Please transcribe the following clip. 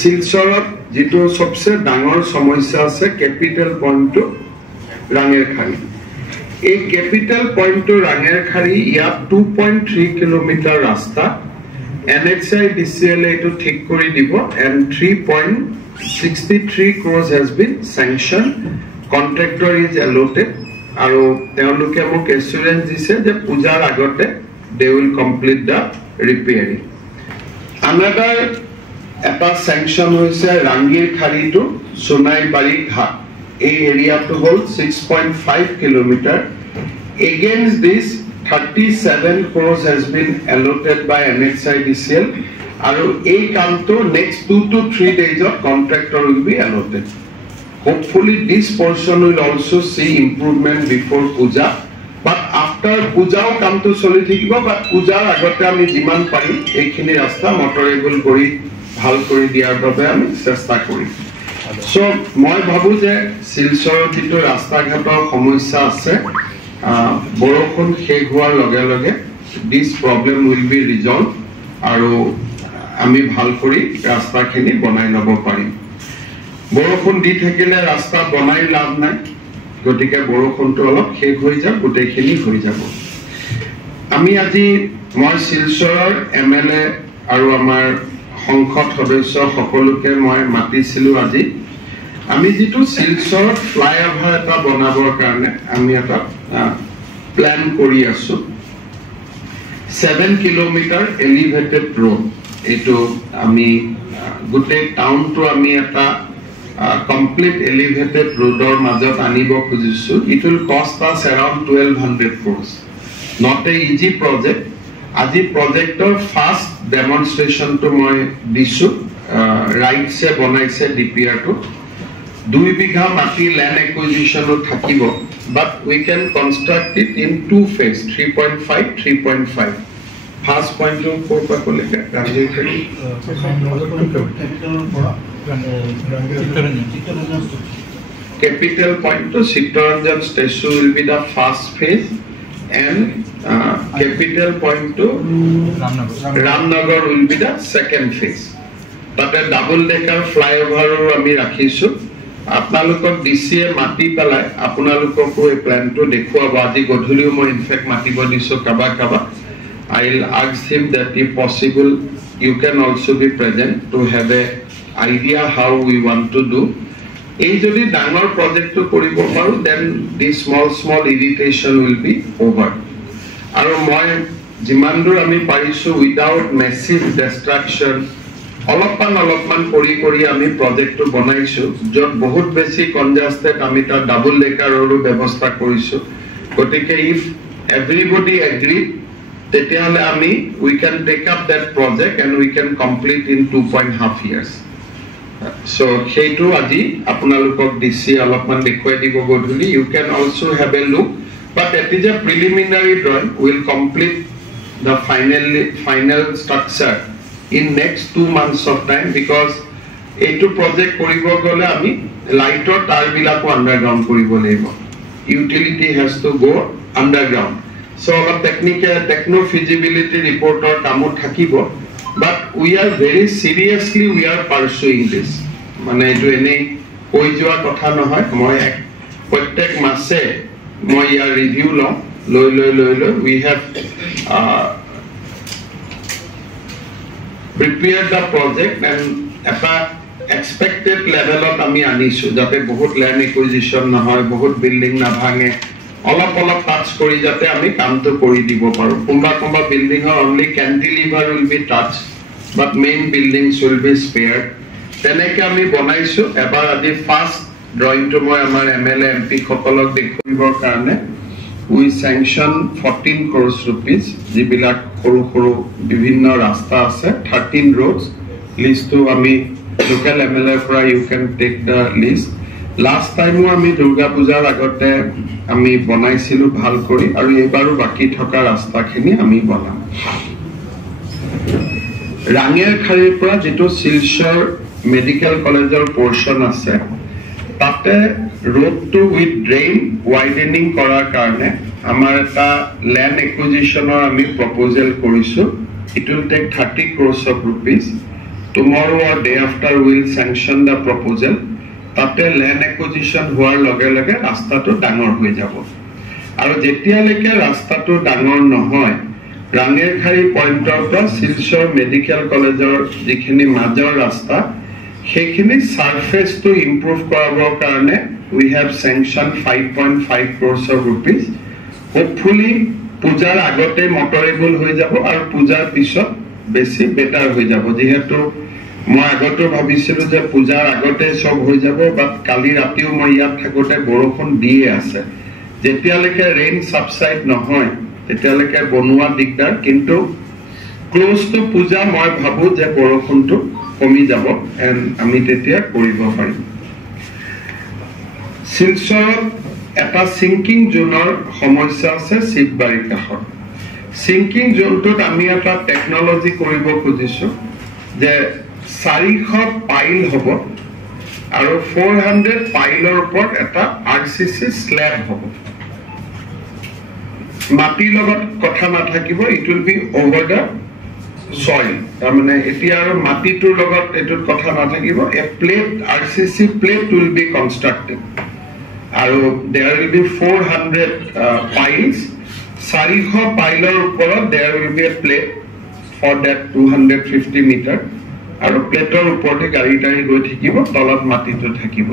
শিলচৰত যেটো সবচে ডাঙৰ সমস্যা আছে ক্যাপিটাল পয়েন্ট টু ৰাঙেৰখাৰী এই ক্যাপিটাল পয়েন্ট টু ৰাঙেৰখাৰী ইয়াত 2.3 কিলোমিটাৰ ৰাস্তা NHIDCL এটো ঠিক কৰি দিব and 3.63 crores has been sanctioned. Contractor is allotted আৰু তেওঁলোকে মোক assurance দিছে যে পূজাৰ আগতে they will complete the repairing. Another এটা sanction হৈছে ৰাঙেৰখাৰী টু সোনাইবাৰী ঘাট এই এৰিয়াটো হ'ল 6.5 kilometre. Against this 37 crores has been allotted by NHIDCL and a kanto next 2 to 3 days of contractor will be allotted. Hopefully this portion will also see improvement before puja, but after puja come to solidify, but puja agote ami jiman pari ekhini rasta motorable kori bhal kori diar babe ami chesta kori. So moi bhabu je Silchor jitu rasta ghator samasya ase বৰষুণ শেষ হোৱাৰ লগে লগে this problem will be resolved আৰু আমি ভাল কৰি ৰাস্তাখিনি বনাই লব পাৰিম. বৰষুণ দি থাকিলে ৰাস্তা বনাই লাভ নাই, গতিকে বৰষুণটো অলপ শেষ হৈ যাব, গোটেইখিনি হৈ যাব. আমি আজি মই শিলচৰৰ MLA আৰু আমাৰ সংসদ সদস্য সকলোকে মই মাতিছিলো আজি আমি যেটো শিলচৰত ফ্লাইওভাৰ এটা বনাবৰ কাৰণে আমি এটা প্ল্যান কৰি আছো 7 কিলোমিটাৰ এলিভেটেড ৰোড এটো আমি গোটেই টাউনটো আমি এটা কমপ্লিট এলিভেটেড ৰোডৰ মাজত আনিব খুজিছো. It will cost us around 1200 crores. Not a easy project. আজি প্ৰজেক্টৰ ফাৰ্স্ট ডেমনস্ট্ৰেচন তো মই দিছো ৰাইট সে বনাইছে DPR টো 2 বিঘা মাটি ল্যান্ড অ্যাকুইজিশন থাকিব, but we can construct it in 2 phases 3.5 3.5. First point to capital point to Chittaranjan station will be the first phase and capital point to Ramnagar will be the second phase. But a double decker flyover ami rakhisu আপোনালোকক DCA মাটি পেলাই আপোনালোককো এই প্ল্যানটো দেখুৱাব. আজি গধূলিও মই in fact মাটিব দিছো Kaaba Kaaba. I will ask him that if possible you can also be present to have a idea how we want to do. এই যদি ডাঙৰ প্ৰজেক্টটো কৰিব পাৰো then the small irritation will be over. আৰু মই যিমান দূৰ আমি পাৰিছো without massive destruction অলপমান কৰি আমি প্ৰজেক্টটো বনাইছো যত বহুত বেছি কনজাস্টেড আমি তা ডাবল ডেকাৰৰো ব্যৱস্থা কৰিছো. গতিকে if everybody agree তেতিয়াহলে আমি we can take up that project and we can complete in 2.5 years. So সেইটো আজি আপোনালোকক দিছি অলপমান দেখুৱাই দিব গধূলি. You can also have a look, but it is a preliminary drawing. We will complete the final structure in next 2 months of time, because এইটো project কৰিব গলে আমি লাইটৰ তাৰ বিলাকো আন্ডাৰগ্ৰাউন্ড কৰিব লাগিব. Utility has to go underground. So our techno feasibility report or কামো থাকিব, but we are very seriously we are pursuing this. মানে এটো এনে কৈ যোৱা কথা নহয়, মই প্ৰত্যেক মাসে মই ইয়াৰ ৰিভিউ লৈ we have prepared the project and at expected level of ami anisu jate bahut land acquisition na hoy bahut building na bhange olop touch kori jate ami kam to kori dibo paru. Kumba building or only cantilever will be touched but main buildings will be spared. Teneke ami bonaisu ebar adi first drawing to moi amar MLA MP kokolok dekhibor karone we sanction 14 crores rupees jibilak koru bibhinno rasta ase 13 roads list to ami local MLA fra you can take the list. Last time ami Durga Pujar agote ami bonaisilu bhal kori aru ebaru baki thoka rasta khini ami bonam. Rangerkharir pora jeto Silchor Medical Collegeor portion ase tate road to with drain widening korar karone amar eta land acquisition or ami proposal korisu. It will take 30 crores of rupees. tomorrow or day after will sanction the proposal. তাতে land acquisition হোৱাৰ লগে লগে ৰাস্তাটো ডাঙৰ হৈ যাব আৰু যেতিয়ালৈকে ৰাস্তাটো ডাঙৰ নহয় ৰাঙেৰখাৰী পইণ্টৰ পৰা শিলচৰ মেডিকেল কলেজৰ যিখিনি মাজৰ ৰাস্তা সেইখিনি সাৰফেসটো ইমপ্ৰুভ কৰাবৰ কাৰণে we have sanctioned 5.5 crores of rupees. Hopefully পূজাৰ আগতে মটৰেবল হৈ যাব আৰু পূজাৰ পিছত বেছি বেটাৰ হৈ যাব যেহেতু মই আগতে ভাবিছিলো যে পূজাৰ আগতে সব হৈ যাব বাট কালি ৰাতিও মই ইয়াত থাকোতে বৰষুণ দিয়ে আছে যেতিয়ালৈকে ৰেইন সাবসাইড নহয় তেতিয়ালৈকে বনোৱা দিগদাৰ কিন্তু ক্লোজ টু পূজা মই ভাবো যে বৰষুণটো কমি যাব এণ্ড আমি তেতিয়া কৰিব পাৰিম শিলচৰত এটা সিঙ্কিং জোনৰ সমস্যা আছে শিৱবাৰী কাষত সিঙ্কিং জোনটোত আমি এটা টেকনলজি কৰিব খুজিছো যে 400 পাইল হ'ব আৰু 400 পাইলৰ ওপৰত এটা আৰসিসি স্ল্যাব হ'ব মাটিৰ লগত কথা নাথাকিব it will be over the soil মানে এতিয়া আৰু মাটিটোৰ লগত এটোত কথা নাথাকিব a plate RCC plate will be constructed আৰু there will be 400 piles 400 piler ওপৰত there will be a plate for that 250 meter আৰু প্লেটৰ ওপৰতে গাড়ী টাৰি গৈ থাকিব তলত মাটিটো থাকিব